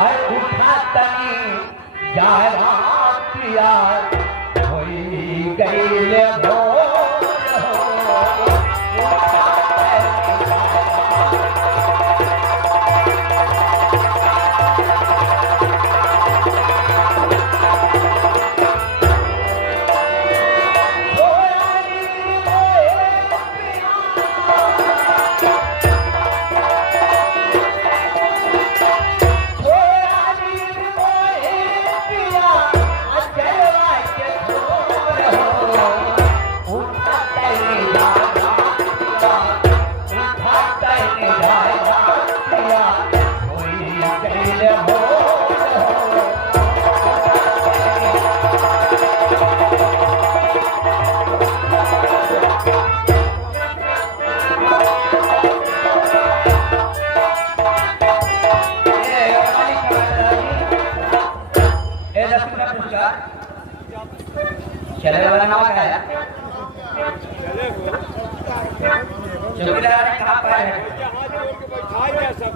हर उठा तनी जावा पिया होई गईले भोर हो चले वाला नाम क्या है? चौकीदार ने कहा पाया है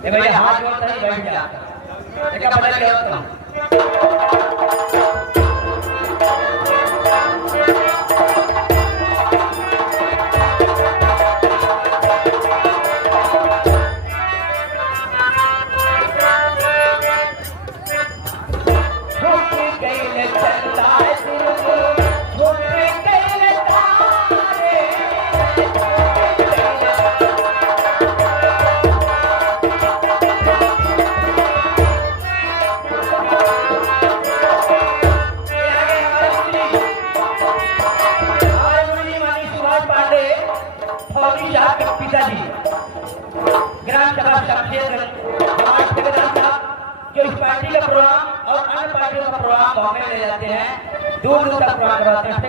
ये भैया हाथ जोड़ता ही बैठ जा क्या पता क्या होता पिताजी ग्राम सभा क्षेत्र जो इस पार्टी का प्रोग्राम और अन्य पार्टियों का प्रोग्राम बॉम्बे ले जाते हैं दूर दूर तक प्रोग्राम करवाते हैं उसके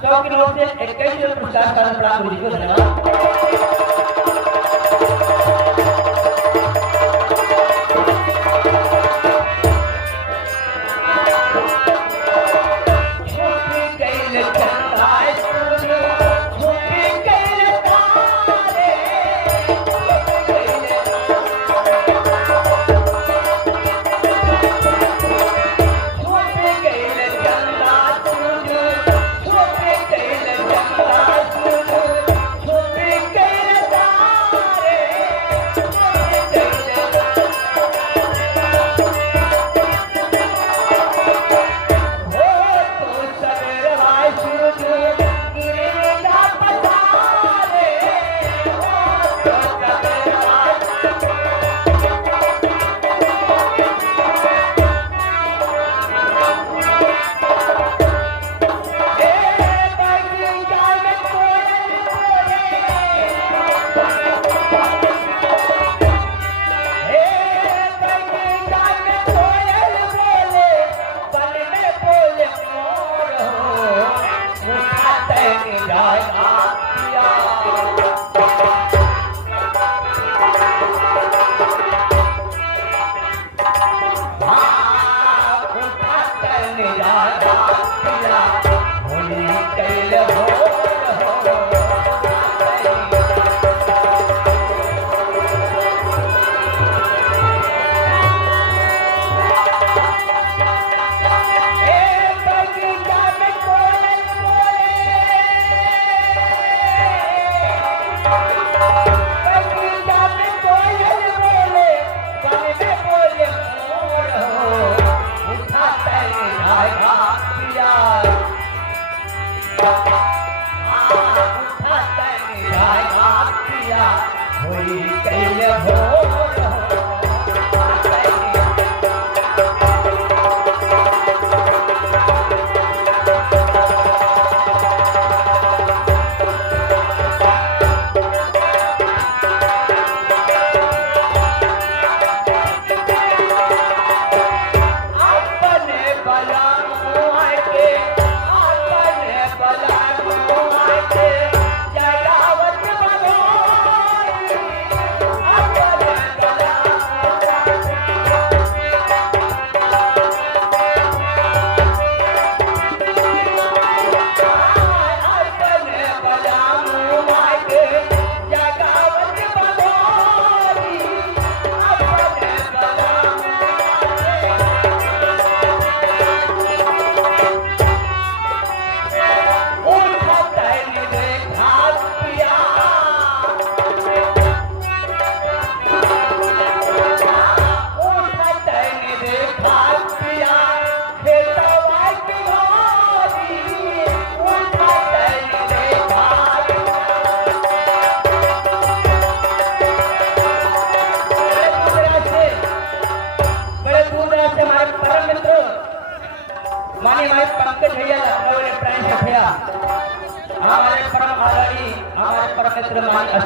100 की नोट से 21 पुरस्कार का प्राप्त हुई को धन्यवाद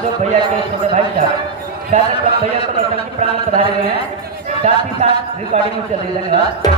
अशोक भैया के छोटे भाई साहब शायद भैया को नौटंकी प्रांगण पधारे हुए हैं, साथ ही साथ रिकॉर्डिंग में चल रही है। धन्यवाद।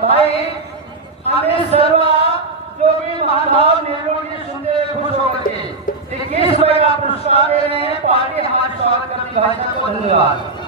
भाई आम्ही सर्व जोगी महाभाव निर्णय सुनते खुश होकर के 21 रुपए का पुरस्कार दे रहे हैं। पार्टी हमारे स्वागत करती भाई साहब को धन्यवाद।